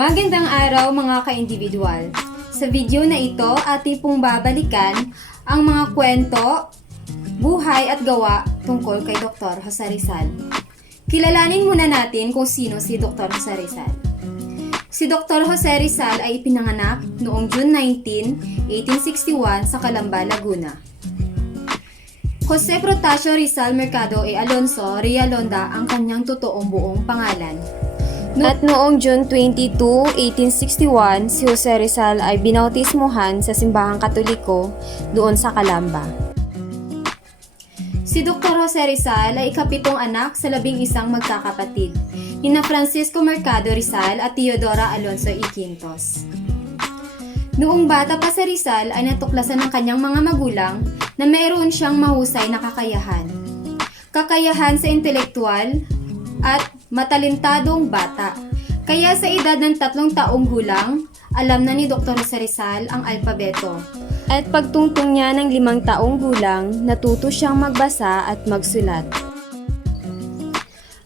Magandang araw mga ka-individual. Sa video na ito, ating pong babalikan ang mga kwento, buhay at gawa tungkol kay Dr. Jose Rizal. Kilalanin muna natin kung sino si Dr. Jose Rizal. Si Dr. Jose Rizal ay ipinanganak noong June 19, 1861 sa Calamba, Laguna. Jose Protasio Rizal Mercado e Alonso Rialonda ang kanyang totoong buong pangalan. At noong June 22, 1861, si Jose Rizal ay binautismuhan sa simbahang Katoliko doon sa Calamba. Si Dr. Jose Rizal ay ikapitong anak sa 11 magkakapatid, nina Francisco Mercado Rizal at Teodora Alonso y Quintos. Noong bata pa si Rizal ay natuklasan ng kanyang mga magulang na mayroon siyang mahusay na kakayahan. Kakayahan sa intelektual at matalentadong bata. Kaya sa edad ng 3 taong gulang, alam na ni Dr. Jose Rizal ang alpabeto. At pagtungtong niya ng 5 taong gulang, natuto siyang magbasa at magsulat.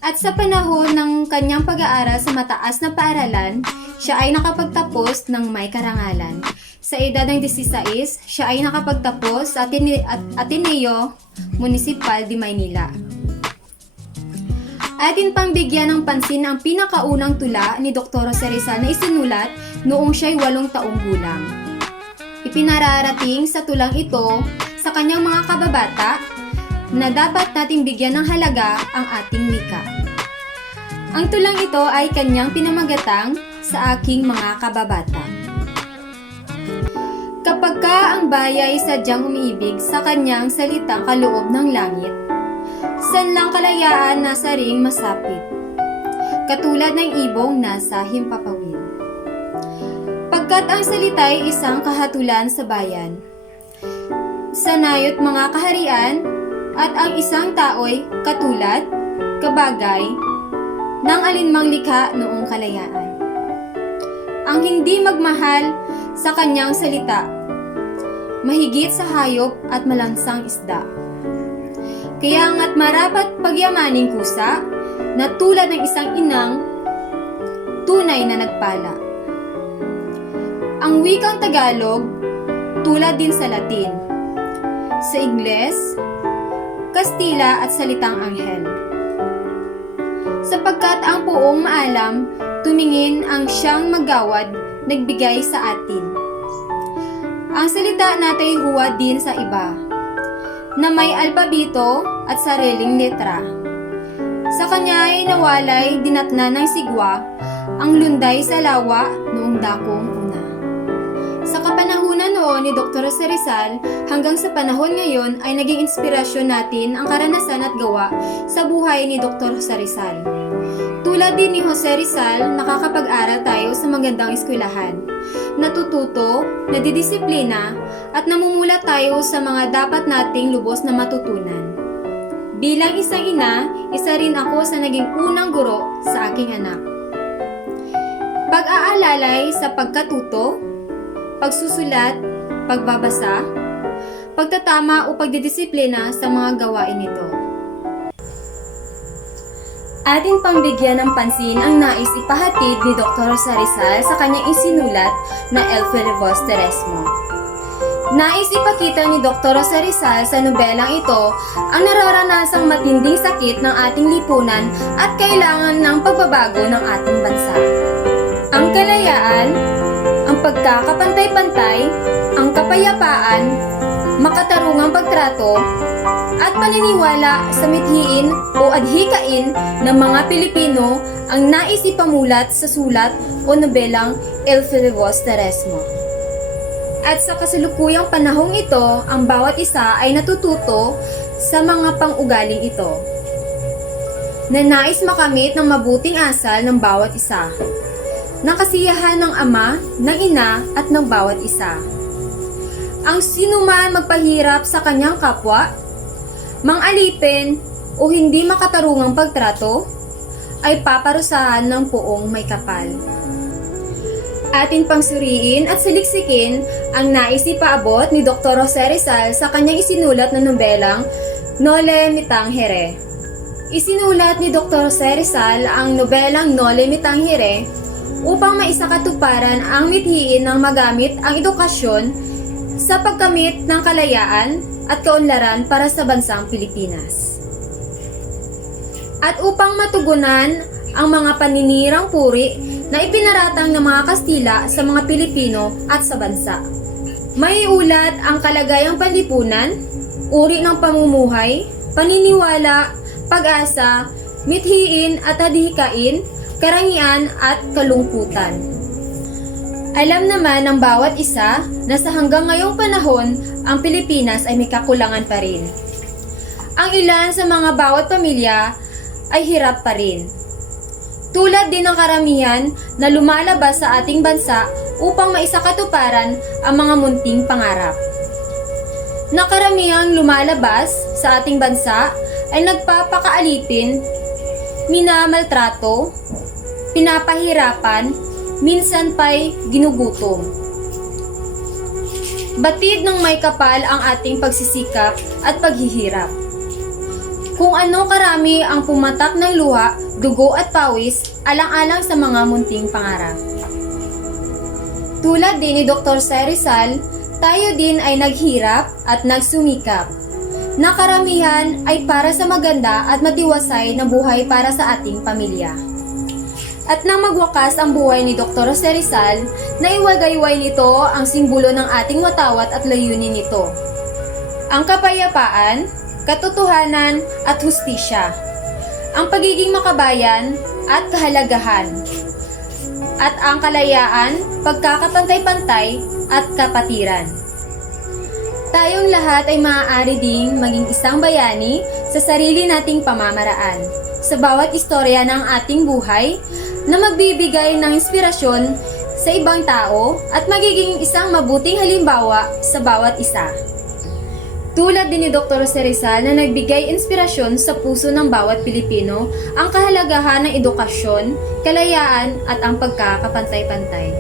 At sa panahon ng kanyang pag-aaral sa mataas na paaralan, siya ay nakapagtapos ng may karangalan. Sa edad ng 16, siya ay nakapagtapos sa Ateneo Municipal de Maynila. Atin pang bigyan ng pansin ang pinakaunang tula ni Dr. Jose Rizal na isinulat noong siya'y 8 taong gulang. Ipinararating sa tulang ito sa kanyang mga kababata na dapat nating bigyan ng halaga ang ating wika. Ang tulang ito ay kanyang pinamagatang Sa Aking Mga Kababata. Kapagka ang bayay sadyang umiibig sa kanyang salitang kaloob ng langit, sanlang kalayaan nasa ring masapit, katulad ng ibong nasa himpapawid. Pagkat ang salita'y isang kahatulan sa bayan, sanayot mga kaharian, at ang isang tao'y katulad, kabagay, ng alinmang likha noong kalayaan. Ang hindi magmahal sa kanyang salita, mahigit sa hayop at malansang isda. Kaya nga't marapat pagyamaning kusa na tulad ng isang inang tunay na nagpala. Ang wikang Tagalog tulad din sa Latin, sa Ingles, Kastila at salitang Anghel. Sapagkat ang poong maalam, tumingin ang siyang magawad, nagbigay sa atin. Ang salita natay huwad din sa iba, na may alpabito at sariling letra. Sa kanya ay nawalay dinatna ng sigwa, ang lunday sa lawa noong dakong una. Sa kapanahunan noon ni Dr. Jose Rizal hanggang sa panahon ngayon ay naging inspirasyon natin ang karanasan at gawa sa buhay ni Dr. Jose Rizal. Tulad din ni Jose Rizal, nakakapag-aral tayo sa magandang eskwelahan, natututo, nadidisiplina, at namumula tayo sa mga dapat nating lubos na matutunan. Bilang isang ina, isa rin ako sa naging unang guro sa aking anak. Pag-aalalay sa pagkatuto, pagsusulat, pagbabasa, pagtatama o pagdidisiplina sa mga gawain nito. Ating pambigyan ng pansin ang nais ipahatid ni Dr. Jose Rizal sa kanyang isinulat na El Felivoz Teresmo. Nais ipakita ni Dr. Jose Rizal sa nobelang ito ang nararanasang matinding sakit ng ating lipunan at kailangan ng pagbabago ng ating bansa. Ang kalayaan, ang pagkakapantay-pantay, ang kapayapaan, makatarungang pagtrato, at paniniwala sa mithiin o adhikain ng mga Pilipino ang nais ipamulat sa sulat o nobelang El Felivoz Teresmo. At sa kasalukuyang panahong ito, ang bawat isa ay natututo sa mga pang-ugaling ito, na nais makamit ng mabuting asal ng bawat isa, ng kasiyahan ng ama, ng ina at ng bawat isa. Ang sinuman magpahirap sa kanyang kapwa, mang-alipin o hindi makatarungang pagtrato, ay paparusahan ng poong may kapal. Atin pang suriin at saliksikin ang nais ipaabot ni Dr. Jose Rizal sa kanyang isinulat na nobelang Noli Me Tangere. Isinulat ni Dr. Jose Rizal ang nobelang Noli Me Tangere upang maisakatuparan ang mithiin ng magamit ang edukasyon sa pagkamit ng kalayaan at kaunlaran para sa bansang Pilipinas. At upang matugunan ang mga paninirang puri na ipinaratang ng mga Kastila sa mga Pilipino at sa bansa. Maiulat ang kalagayang panlipunan, uri ng pamumuhay, paniniwala, pag-asa, mithiin at adhikain, karangian at kalungkutan. Alam naman ng bawat isa na sa hanggang ngayong panahon, ang Pilipinas ay may kakulangan pa rin. Ang ilan sa mga bawat pamilya ay hirap pa rin. Tulad din ng karamihan na lumalabas sa ating bansa upang maisakatuparan ang mga munting pangarap. Na karamihang lumalabas sa ating bansa ay nagpapakaalipin, minamaltrato, pinapahirapan, minsan pa'y ginugutom. Batid ng may kapal ang ating pagsisikap at paghihirap. Kung ano karami ang pumatak ng luha, dugo at pawis, alang-alang sa mga munting pangarap. Tulad din ni Dr. Jose Rizal, tayo din ay naghirap at nagsumikap. Na karamihan ay para sa maganda at matiwasay na buhay para sa ating pamilya. At nang magwakas ang buhay ni Dr. Jose Rizal, naiwagayway nito ang simbolo ng ating watawat at layunin nito. Ang kapayapaan, katotohanan at hustisya. Ang pagiging makabayan at kahalagahan. At ang kalayaan, pagkakapantay-pantay at kapatiran. Tayong lahat ay maaari ding maging isang bayani sa sarili nating pamamaraan, sa bawat istorya ng ating buhay na magbibigay ng inspirasyon sa ibang tao at magiging isang mabuting halimbawa sa bawat isa. Tulad din ni Dr. Jose Rizal na nagbigay inspirasyon sa puso ng bawat Pilipino ang kahalagahan ng edukasyon, kalayaan at ang pagkakapantay-pantay.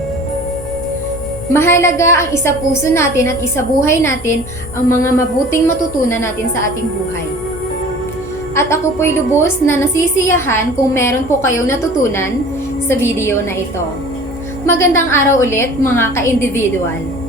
Mahalaga ang isa puso natin at isa buhay natin ang mga mabuting matutunan natin sa ating buhay. At ako po'y lubos na nasisiyahan kung meron po kayong natutunan sa video na ito. Magandang araw ulit mga ka-individual.